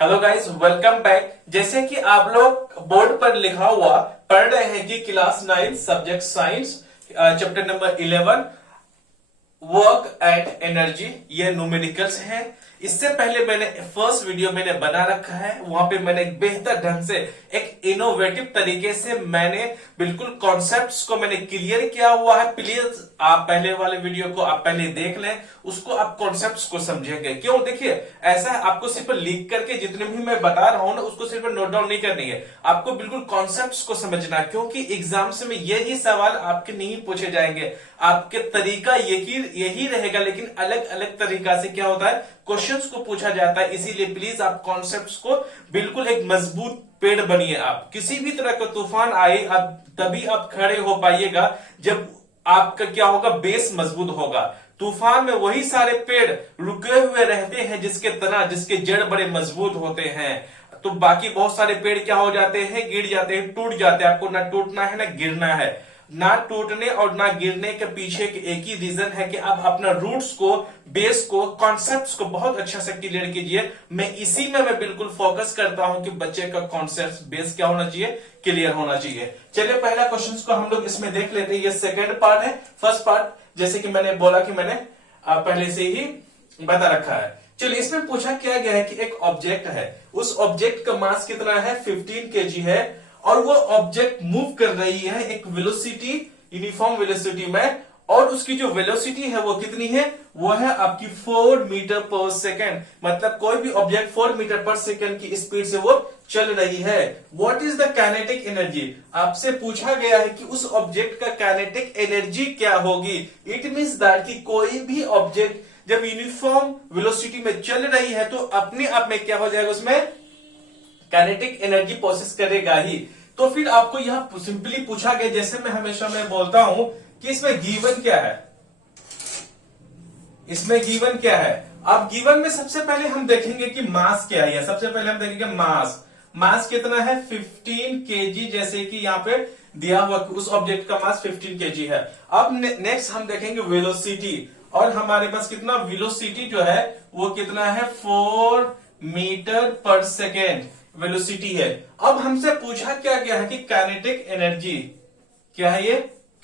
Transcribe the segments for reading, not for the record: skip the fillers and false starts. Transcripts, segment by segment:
Hello guys, welcome back. जैसे कि आप लोग बोर्ड पर लिखा हुआ पढ़ रहे हैं कि class 9 subject science chapter number 11 work and energy, ये न्यूमेरिकल्स है। इससे पहले मैंने फर्स्ट वीडियो मैंने बना रखा है, वहां पे मैंने एक बेहतर ढंग से एक इनोवेटिव तरीके से मैंने बिल्कुल कॉन्सेप्ट्स को मैंने क्लियर किया हुआ है। प्लीज आप पहले वाले वीडियो को आप पहले देख लें, उसको आप कॉन्सेप्ट्स को समझेंगे। क्यों? देखिए, ऐसा है, आपको सिर्फ लिख करके जितने भी मैं बता रहा हूं ना, उसको सिर्फ नोट डाउन नहीं करनी है, आपको बिल्कुल कॉन्सेप्ट्स को समझना है। क्योंकि एग्जाम्स में यही सवाल आपके नहीं पूछे जाएंगे, आपके तरीका यही रहेगा, लेकिन अलग अलग तरीका से क्या होता है, क्वेश्चंस को पूछा जाता है। इसीलिए प्लीज आप कॉन्सेप्ट्स को बिल्कुल एक मजबूत पेड़ बनिए। आप किसी भी तरह का तूफान आए, आप तभी आप खड़े हो पाइएगा जब आपका क्या होगा, बेस मजबूत होगा। तूफान में वही सारे पेड़ रुके हुए रहते हैं जिसके तना, जिसके जड़ बड़े मजबूत होते हैं। तो बाकी बहुत सारे पेड़ क्या हो जाते हैं, गिर जाते हैं, टूट जाते हैं। आपको ना टूटना है ना गिरना है। ना टूटने और ना गिरने के पीछे एक ही रीजन है कि आप अपना रूट्स को, बेस को, कॉन्सेप्ट्स को बहुत अच्छा से क्लियर कीजिए। इसी में मैं बिल्कुल फोकस करता हूं कि बच्चे का कॉन्सेप्ट बेस क्या होना चाहिए, क्लियर होना चाहिए। चलिए पहला क्वेश्चन को हम लोग इसमें देख लेते हैं। ये सेकेंड पार्ट है। फर्स्ट पार्ट जैसे कि मैंने बोला कि मैंने पहले से ही बता रखा है। चलिए, इसमें पूछा क्या गया है कि एक ऑब्जेक्ट है, उस ऑब्जेक्ट का मास कितना है, 15 केजी है, और वो ऑब्जेक्ट मूव कर रही है एक वेलोसिटी, यूनिफॉर्म वेलोसिटी में, और उसकी जो वेलोसिटी है वो कितनी है, वो है आपकी 4 मीटर पर सेकेंड। मतलब कोई भी ऑब्जेक्ट 4 मीटर पर सेकेंड की स्पीड से वो चल रही है। What is the kinetic energy? आपसे पूछा गया है कि उस ऑब्जेक्ट का काइनेटिक एनर्जी क्या होगी। इट मीन्स दैट कि कोई भी ऑब्जेक्ट जब यूनिफॉर्म वेलोसिटी में चल रही है तो अपने आप में क्या हो जाएगा, उसमें काइनेटिक एनर्जी प्रोसेस करेगा ही। तो फिर आपको यह सिंपली पूछा गया, जैसे मैं हमेशा बोलता हूं कि इसमें गिवन क्या है, इसमें गिवन क्या है। अब गिवन में सबसे पहले हम देखेंगे कि मास क्या है। सबसे पहले हम देखेंगे मास कितना है, 15 केजी, जैसे कि यहाँ पे दिया हुआ उस ऑब्जेक्ट का मास 15 केजी है। अब नेक्स्ट हम देखेंगे वेलोसिटी, और हमारे पास कितना वेलोसिटी जो है वो कितना है, 4 मीटर पर सेकेंड वेलोसिटी है। अब हमसे पूछा क्या गया है कि काइनेटिक एनर्जी क्या है, ये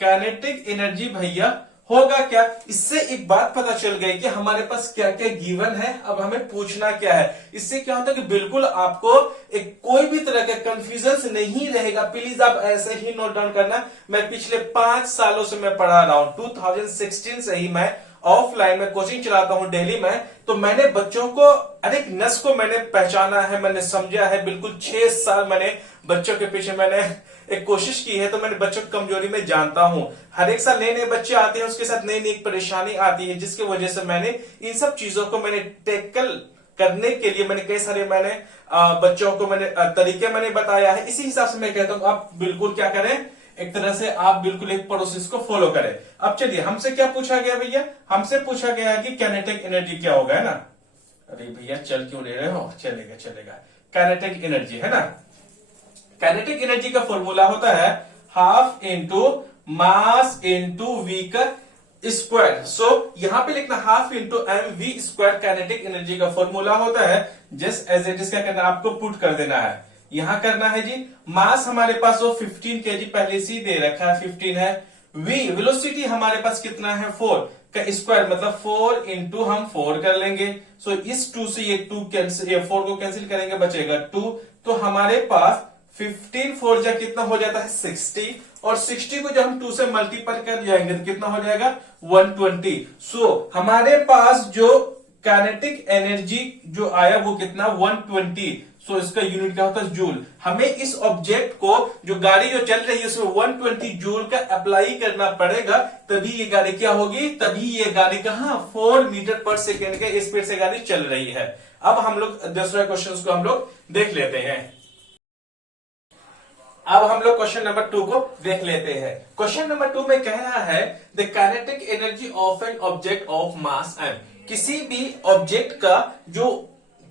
काइनेटिक एनर्जी भैया होगा क्या। इससे एक बात पता चल गई कि हमारे पास क्या क्या गिवन है, अब हमें पूछना क्या है। इससे क्या होता है कि बिल्कुल आपको एक कोई भी तरह का कंफ्यूजन नहीं रहेगा। प्लीज आप ऐसे ही नोट डाउन करना। मैं पिछले 5 सालों से मैं पढ़ा रहा हूं, 2016 से ही मैं ऑफलाइन में कोचिंग चलाता हूं दिल्ली में। तो मैंने बच्चों को हर एक नस को मैंने पहचाना है, मैंने समझा है। बिल्कुल 6 साल मैंने बच्चों के पीछे मैंने एक कोशिश की है, तो मैंने बच्चों की कमजोरी में जानता हूं। हर एक साल नए नए बच्चे आते हैं, उसके साथ नई नई परेशानी आती है, जिसकी वजह से मैंने इन सब चीजों को मैंने टैकल करने के लिए मैंने कई सारे बच्चों को तरीके मैंने बताया है। इसी हिसाब से मैं कहता हूं आप बिल्कुल क्या करें, एक तरह से आप बिल्कुल एक प्रोसेस को फॉलो करें। अब चलिए, हमसे क्या पूछा गया भैया, हमसे पूछा गया है कि काइनेटिक एनर्जी क्या होगा, है ना। अरे भैया चल क्यों ले रहे हो, चलेगा। काइनेटिक एनर्जी है ना, काइनेटिक एनर्जी का फॉर्मूला होता है half into mass into v का स्क्वायर। सो यहां पे लिखना half into m v square kinetic energy का फॉर्मूला होता है। जस्ट एज इट इज क्या करना, आपको पुट कर देना है, यहां करना है जी। मास हमारे पास वो 15 केजी पहले से दे रखा है, 15 है। वी वेलोसिटी हमारे पास कितना है, 4 का स्क्वायर, मतलब 4 इंटू हम 4 कर लेंगे। सो इस 2 से ये 2 कैंसिल, ये 4 को कैंसिल करेंगे, बचेगा 2। तो हमारे पास 15 4 जा कितना हो जाता है, 60, और 60 को जब हम 2 से मल्टीपल कर जाएंगे तो कितना हो जाएगा, 120। सो हमारे पास जो काइनेटिक एनर्जी जो आया वो कितना, 120। सो इसका यूनिट क्या होता है, जूल। हमें इस ऑब्जेक्ट को, जो गाड़ी जो चल रही है उसमें 120 जूल का अप्लाई करना पड़ेगा, तभी ये गाड़ी क्या होगी, तभी ये गाड़ी कहां, 4 मीटर पर सेकेंड के स्पीड से गाड़ी चल रही है। अब हम लोग दूसरा क्वेश्चन को हम लोग देख लेते हैं। अब हम लोग क्वेश्चन नंबर 2 को देख लेते हैं। क्वेश्चन नंबर 2 में कह रहा है the kinetic energy of an object of mass m. किसी भी ऑब्जेक्ट का जो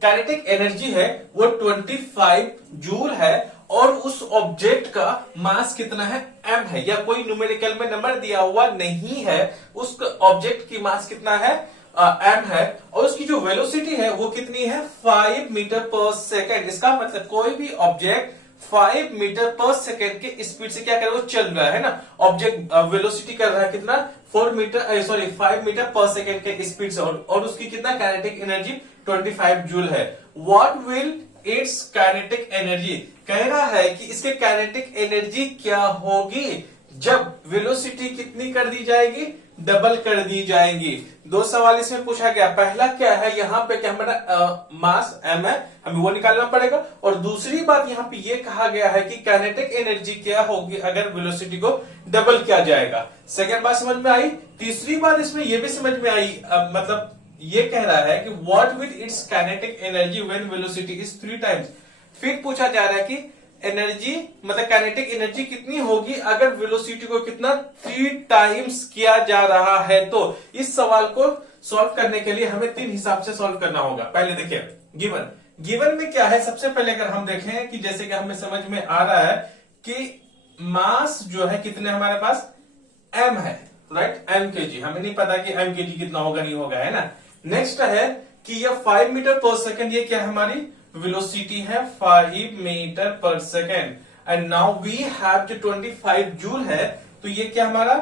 काइनेटिक एनर्जी है वो 25 जूल है, और उस ऑब्जेक्ट का मास कितना है, m है, या कोई न्यूमेरिकल में नंबर दिया हुआ नहीं है। उस ऑब्जेक्ट की मास कितना है, एम है और उसकी जो वेलोसिटी है वो कितनी है 5 मीटर पर सेकेंड। इसका मतलब कोई भी ऑब्जेक्ट 5 मीटर पर सेकेंड के स्पीड से क्या कर रहा है, वो चल रहा है ना। ऑब्जेक्ट वेलोसिटी कर रहा है कितना 5 मीटर पर सेकेंड के स्पीड से और उसकी कितना काइनेटिक एनर्जी 25 जूल है। What will it's kinetic energy, कह रहा है कि इसके काइनेटिक एनर्जी क्या होगी जब वेलोसिटी कितनी कर दी जाएगी, डबल कर दी जाएगी। दो सवाल इसमें पूछा गया, पहला क्या है यहाँ पे क्या हमारा मास m है, हमें वो निकालना पड़ेगा। और दूसरी बात यहाँ पे ये कहा गया है कि काइनेटिक एनर्जी क्या होगी अगर वेलोसिटी को डबल किया जाएगा। सेकंड बात समझ में आई। तीसरी बात इसमें ये भी समझ में आई, मतलब ये कह रहा है कि what will it's kinetic energy when velocity is 3 times. फिर पूछा जा रहा है कि एनर्जी मतलब काइनेटिक एनर्जी कितनी होगी अगर वेलोसिटी को कितना 3 टाइम्स किया जा रहा है। तो इस सवाल को सॉल्व करने के लिए हमें 3 हिसाब से सॉल्व करना होगा। पहले देखिए गिवन में क्या है, सबसे पहले अगर हम देखें कि जैसे कि हमें समझ में आ रहा है कि मास जो है कितने हमारे पास m है, राइट, m kg। हमें नहीं पता कि m kg कितना होगा नहीं होगा, है ना। नेक्स्ट है कि यह 5 मीटर पर सेकेंड, ये क्या हमारी वेलोसिटी है 5 मीटर पर second. And now we have जो 25 जूल है, तो ये क्या हमारा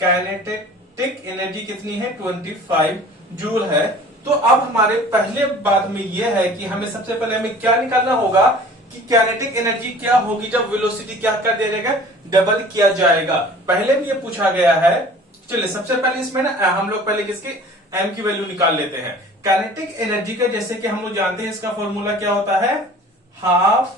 काइनेटिक एनर्जी कितनी है 25 जूल है। तो अब हमारे पहले बात में यह है कि हमें सबसे पहले हमें क्या निकालना होगा कि काइनेटिक एनर्जी क्या होगी जब वेलोसिटी क्या कर दिया जाएगा, डबल किया जाएगा। पहले भी ये पूछा गया है। चलिए सबसे पहले इसमें ना हम लोग पहले किसकी m की वैल्यू निकाल लेते हैं। काइनेटिक एनर्जी का जैसे कि हम लोग जानते हैं इसका फॉर्मूला क्या होता है, हाफ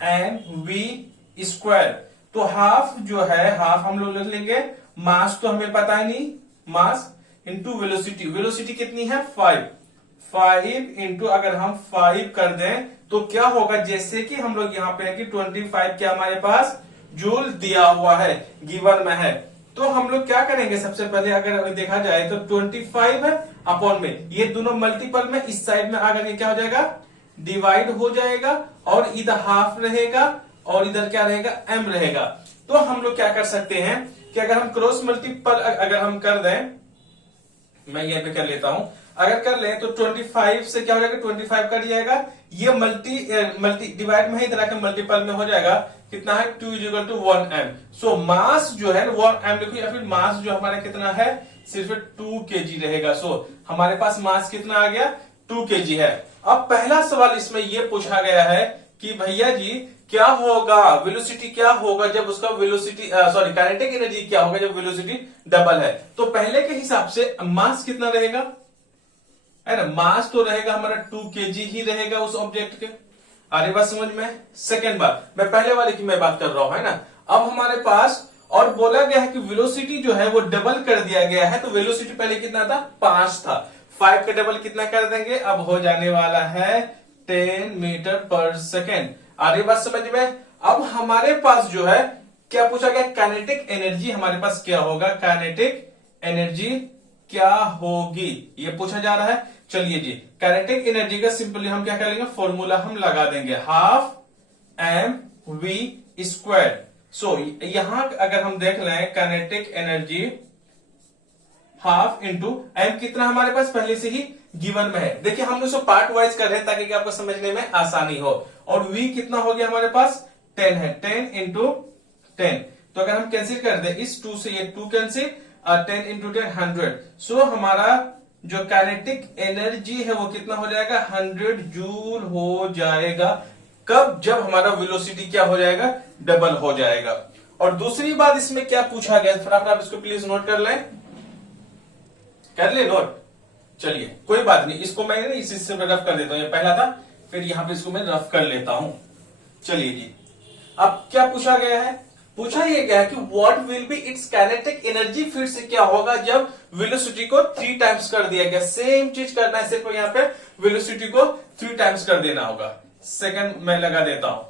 mv²। तो हाफ जो है, हाफ हम लोग लिख लेंगे, मास तो हमें पता ही नहीं, मास इंटू वेलोसिटी। वेलोसिटी कितनी है 5 इंटू अगर हम 5 कर दें तो क्या होगा, जैसे कि हम लोग यहाँ पे है कि 25 क्या हमारे पास जूल दिया हुआ है, गिवन में है। तो हम लोग क्या करेंगे, सबसे पहले अगर देखा जाए तो 25 है अपॉन में ये दोनों मल्टीपल में इस साइड में आकर के क्या हो जाएगा, डिवाइड हो जाएगा और इधर हाफ रहेगा और इधर क्या रहेगा m रहेगा। तो हम लोग क्या कर सकते हैं कि अगर हम क्रॉस मल्टीपल अगर हम कर दें, मैं यहाँ पे कर लेता हूं, अगर कर ले तो 25 से क्या हो जाएगा 25 कर जाएगा, ये मल्टी डिवाइड में है, इधर आकर मल्टीपल में हो जाएगा, कितना है 2 = 1m। सो मास जो है 1m लिखो, या फिर मास जो हमारा कितना है सिर्फ 2 kg रहेगा। सो हमारे पास मास कितना आ गया 2 kg है। अब पहला सवाल इसमें यह पूछा गया है कि भैया जी क्या होगा, वेलोसिटी क्या होगा जब उसका वेलोसिटी काइनेटिक एनर्जी क्या होगा जब वेलोसिटी डबल है। तो पहले के हिसाब से मास कितना रहेगा, है ना, मास तो रहेगा हमारा 2 kg ही रहेगा उस ऑब्जेक्ट के। आ रही बात समझ में। सेकेंड बात, मैं पहले वाले की मैं बात कर रहा हूं, है ना। अब हमारे पास और बोला गया है कि वेलोसिटी जो है वो डबल कर दिया गया है। तो वेलोसिटी पहले कितना था 5 था, 5 का डबल कितना कर देंगे, अब हो जाने वाला है 10 मीटर पर सेकेंड। आ रही बात समझ में। अब हमारे पास जो है क्या पूछा गया, काइनेटिक एनर्जी हमारे पास क्या होगा, काइनेटिक एनर्जी क्या होगी ये पूछा जा रहा है। चलिए जी, काइनेटिक एनर्जी का सिंपली हम क्या करेंगे, फॉर्मूला हम लगा देंगे, हाफ mv²। सो यहां अगर हम देख लें kinetic energy half into m कितना हमारे पास पहले से ही गिवन में है। देखिए हम लोग पार्ट वाइज कर रहे हैं ताकि आपको समझने में आसानी हो। और v कितना हो गया हमारे पास 10 है, 10 इंटू 10। तो अगर हम कैंसिल कर दें इस 2 से ये 2 कैंसिल, 10 इंटू 10 100। सो हमारा जो काइनेटिक एनर्जी है वो कितना हो जाएगा 100 जूल हो जाएगा। कब, जब हमारा वेलोसिटी क्या हो जाएगा डबल हो जाएगा। और दूसरी बात इसमें क्या पूछा गया, फटाफट आप इसको प्लीज नोट कर लें, कर ले नोट। चलिए कोई बात नहीं, इसको मैं इसी से रफ कर देता हूं, ये पहला था, फिर यहां पे इसको मैं रफ कर लेता हूं। चलिए जी, अब क्या पूछा गया है, पूछा यह गया है कि what will be it's kinetic energy, फिर से क्या होगा जब वेलोसिटी को 3 टाइम्स कर दिया गया। सेम चीज करना है, सिर्फ यहाँ पे वेलोसिटी को 3 टाइम्स कर देना होगा। सेकंड मैं लगा देता हूं।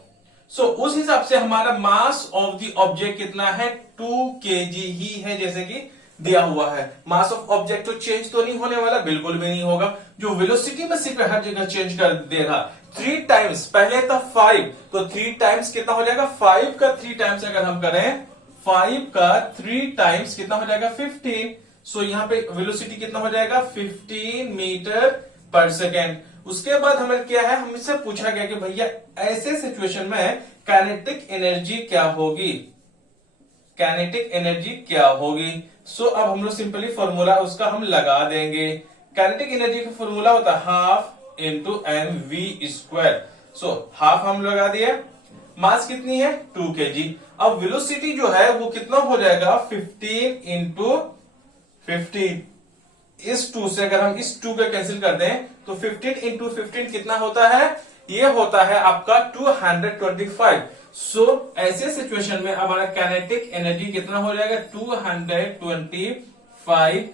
सो उस हिसाब से हमारा मास ऑफ द ऑब्जेक्ट कितना है 2 kg ही है, जैसे कि दिया हुआ है। मास ऑफ ऑब्जेक्ट तो चेंज तो नहीं होने वाला, बिल्कुल भी नहीं होगा। जो वेलोसिटी में सिर्फ हर जगह चेंज कर देगा 3 टाइम्स, पहले था 5 तो 3 टाइम्स कितना हो जाएगा, 5 का 3 टाइम्स अगर हम करें, 5 का 3 टाइम्स कितना हो जाएगा 15। सो यहाँ पे वेलोसिटी कितना हो जाएगा 15 मीटर पर सेकेंड। उसके बाद हमें क्या है, हमसे पूछा गया कि भैया ऐसे सिचुएशन में काइनेटिक एनर्जी क्या होगी, काइनेटिक एनर्जी क्या होगी। सो अब हम लोग सिंपली फॉर्मूला उसका हम लगा देंगे। काइनेटिक एनर्जी का फॉर्मूला होता है half into m v square. So half हम लगा दिए, मास कितनी है 2 kg। अब वेलोसिटी जो है वो कितना हो जाएगा 15 इंटू 15। इस 2 से अगर हम इस 2 का कैंसिल कर दें तो 15 इंटू 15 कितना होता है, ये होता है आपका 225। सो ऐसे सिचुएशन में हमारा काइनेटिक एनर्जी कितना हो जाएगा 225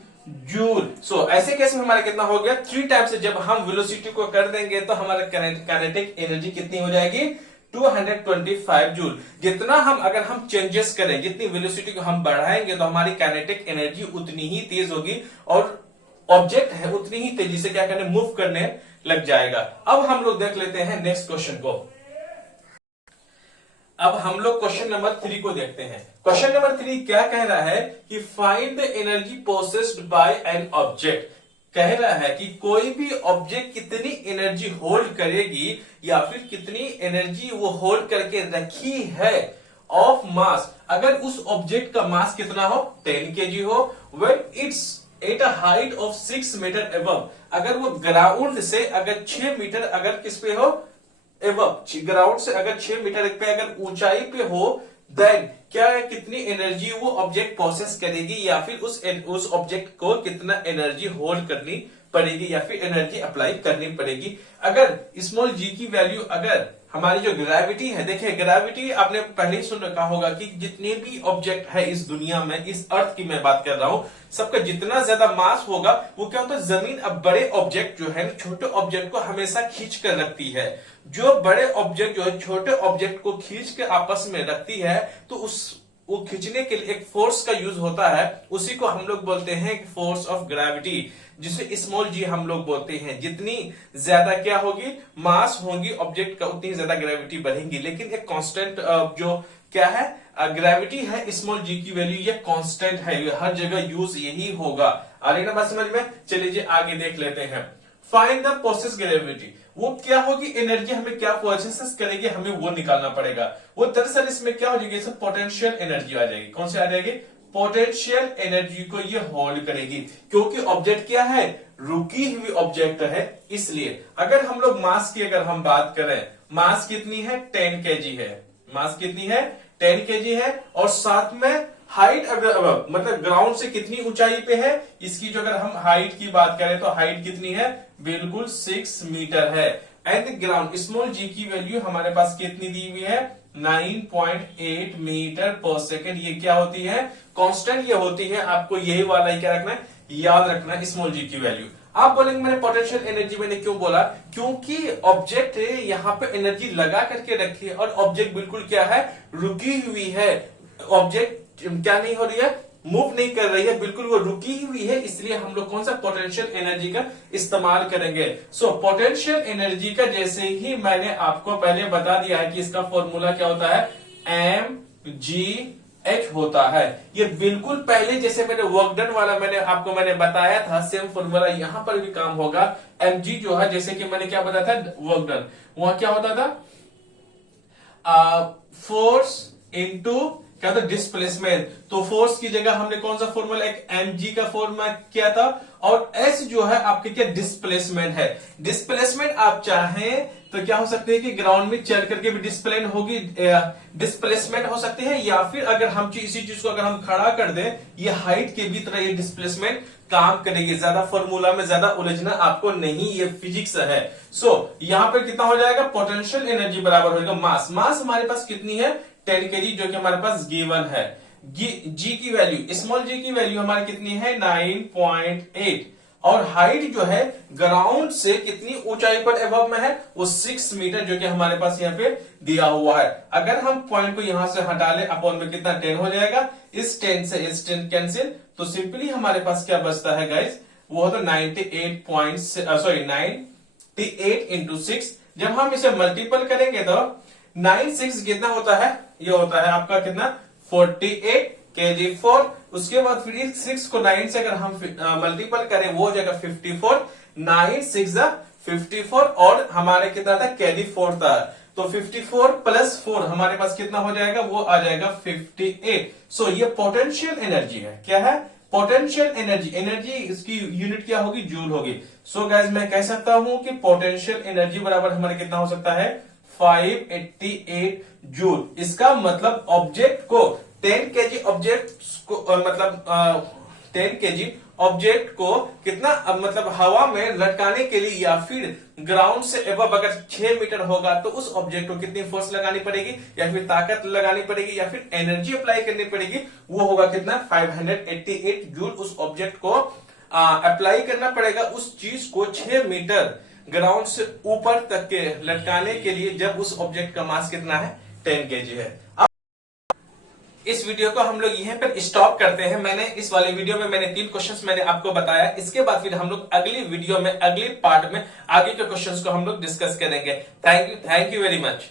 जूल। सो ऐसे केस में हमारा कितना हो गया 3 टाइम से जब हम वेलोसिटी को कर देंगे तो हमारा काइनेटिक एनर्जी कितनी हो जाएगी 225 जूल। जितना हम अगर हम चेंजेस करें, जितनी वेलोसिटी को हम बढ़ाएंगे तो हमारी काइनेटिक एनर्जी उतनी ही तेज होगी और ऑब्जेक्ट है उतनी ही तेजी से क्या करने मूव करने लग जाएगा। अब हम लोग देख लेते हैं नेक्स्ट क्वेश्चन को। अब हम लोग क्वेश्चन नंबर 3 को देखते हैं। क्वेश्चन नंबर 3 क्या कह रहा है कि find the energy possessed bye an object. कह रहा है कि कोई भी ऑब्जेक्ट कितनी एनर्जी होल्ड करेगी या फिर कितनी एनर्जी वो होल्ड करके रखी है ऑफ मास, अगर उस ऑब्जेक्ट का मास कितना हो 10 kg हो, when it's at a height of 6 metre above, अगर वो ग्राउंड से अगर 6 मीटर अगर किस पे हो एबव, ग्राउंड से अगर 6 मीटर पे अगर ऊंचाई पे हो, देन क्या है कितनी एनर्जी वो ऑब्जेक्ट प्रोसेस करेगी या फिर उस ऑब्जेक्ट को कितना एनर्जी होल्ड करनी पड़ेगी या फिर एनर्जी अप्लाई करनी पड़ेगी। अगर स्मॉल जी की वैल्यू, अगर हमारी जो ग्रेविटी है, देखिए ग्रेविटी आपने पहले ही सुन रखा होगा कि जितने भी ऑब्जेक्ट है इस दुनिया में, इस अर्थ की मैं बात कर रहा हूं, सबका जितना ज्यादा मास होगा वो क्या होता है जमीन अब बड़े ऑब्जेक्ट जो है छोटे ऑब्जेक्ट को हमेशा खींच कर रखती है। जो बड़े ऑब्जेक्ट जो है छोटे ऑब्जेक्ट को खींच के आपस में रखती है तो वो खींचने के लिए एक फोर्स का यूज होता है, उसी को हम लोग बोलते हैं फोर्स ऑफ ग्रेविटी, जिसे स्मॉल जी हम लोग बोलते हैं। जितनी ज्यादा क्या होगी मास होगी ऑब्जेक्ट का उतनी ज्यादा ग्रेविटी बढ़ेगी। लेकिन एक कांस्टेंट जो क्या है ग्रेविटी है स्मॉल जी की वैल्यू ये कांस्टेंट है, हर जगह यूज यही होगा। आ रही ना बात समझ में। चलिए आगे देख लेते हैं। फाइंड द प्रोसेस ग्रेविटी, वो क्या होगी एनर्जी हमें क्या प्रोसेस करेगी हमें वो निकालना पड़ेगा। वो दरअसल इसमें क्या हो जाएगी पोटेंशियल एनर्जी आ जाएगी। कौन सी आ जाएगी पोटेंशियल एनर्जी को ये होल्ड करेगी, क्योंकि ऑब्जेक्ट क्या है रुकी हुई ऑब्जेक्ट है। इसलिए अगर हम लोग मास की अगर हम बात करें, मास कितनी है 10 kg है, मास कितनी है 10 kg है, और साथ में हाइट अगर मतलब ग्राउंड से कितनी ऊंचाई पे है, इसकी जो अगर हम हाइट की बात करें तो हाइट कितनी है बिल्कुल 6 मीटर है। एंड ग्राउंड स्मॉल जी की वैल्यू हमारे पास कितनी दी हुई है 9.8 मीटर पर सेकेंड। ये क्या होती है कांस्टेंट ये होती है। आपको यही वाला ही क्या रखना है याद रखना है स्मॉल जी की वैल्यू। आप बोलेंगे मैंने पोटेंशियल एनर्जी मैंने क्यों बोला, क्योंकि ऑब्जेक्ट यहाँ पे एनर्जी लगा करके रखी है और ऑब्जेक्ट बिल्कुल क्या है रुकी हुई है। ऑब्जेक्ट क्या नहीं हो रही है मूव नहीं कर रही है, बिल्कुल वो रुकी हुई है। इसलिए हम लोग कौन सा पोटेंशियल एनर्जी का इस्तेमाल करेंगे। सो पोटेंशियल एनर्जी का जैसे ही मैंने आपको पहले बता दिया है कि इसका फॉर्मूला क्या होता है mgh होता है। ये बिल्कुल पहले जैसे मैंने वर्क डन वाला मैंने बताया था, सेम फॉर्मूला यहां पर भी काम होगा। mg जो है जैसे कि मैंने क्या बताया था वर्क डन, वहां क्या होता था फोर्स इनटू क्या था डिस्प्लेसमेंट। तो फोर्स की जगह हमने कौन सा फॉर्मूला एक mg का फॉर्मूला किया था, और s जो है आपके क्या डिस्प्लेसमेंट है। डिस्प्लेसमेंट आप चाहें तो क्या हो सकते हैं कि ग्राउंड में चल करके भी डिस्प्लेसमेंट हो सकते हैं, या फिर अगर हम इसी चीज को अगर हम खड़ा कर दें ये हाइट के भी तरह ये डिस्प्लेसमेंट काम करेगी। ज्यादा फॉर्मूला में ज्यादा उलझना आपको नहीं, ये फिजिक्स है। सो यहाँ पे कितना हो जाएगा पोटेंशियल एनर्जी बराबर होगा मास। मास हमारे पास कितनी है 10 kg जो कि हमारे पास गिवन है। जी की वैल्यू स्मॉल जी की वैल्यू हमारी कितनी है 9.8, और हाइट जो है ग्राउंड से कितनी ऊंचाई पर एबव में है वो 6 मीटर जो कि हमारे पास यहाँ पे दिया हुआ है। अगर हम पॉइंट को यहां से हटा ले अपॉन में कितना 10 हो जाएगा, इस 10 से इस 10 कैंसिल, तो सिंपली हमारे पास क्या बचता है गाइस वो होता 98 इंटू 6। जब हम इसे मल्टीपल करेंगे तो 9 6 कितना होता है, ये होता है आपका कितना 48 kg फॉर उसके बाद फिर इस 6 को 9 से अगर हम मल्टीपल करें वो हो जाएगा 54, 9 6 54 और हमारे कितना था कैरी 4 था, तो 54 प्लस 4 हमारे पास कितना हो जाएगा, वो आ जाएगा 58। सो ये पोटेंशियल एनर्जी है। क्या है? Potential energy. एनर्जी इसकी यूनिट क्या होगी? जूल होगी। सो गाइस मैं कह सकता हूं कि पोटेंशियल एनर्जी बराबर हमारे कितना हो सकता है, 588 जूल। इसका मतलब ऑब्जेक्ट को 10 केजी ऑब्जेक्ट को मतलब 10 केजी ऑब्जेक्ट को कितना मतलब हवा में लटकाने के लिए या फिर ग्राउंड से एबव अगर 6 मीटर होगा तो उस ऑब्जेक्ट को कितनी फोर्स लगानी पड़ेगी या फिर ताकत लगानी पड़ेगी या फिर एनर्जी अप्लाई करनी पड़ेगी, वो होगा कितना 588 जूल। उस ऑब्जेक्ट को अप्लाई करना पड़ेगा उस चीज को 6 मीटर ग्राउंड से ऊपर तक के लटकाने के लिए, जब उस ऑब्जेक्ट का मास कितना है 10 केजी है। इस वीडियो को हम लोग यहीं पर स्टॉप करते हैं। मैंने इस वाले वीडियो में मैंने 3 क्वेश्चंस मैंने आपको बताया। इसके बाद फिर हम लोग अगली वीडियो में अगली पार्ट में आगे के क्वेश्चंस को हम लोग डिस्कस करेंगे। Thank you very much.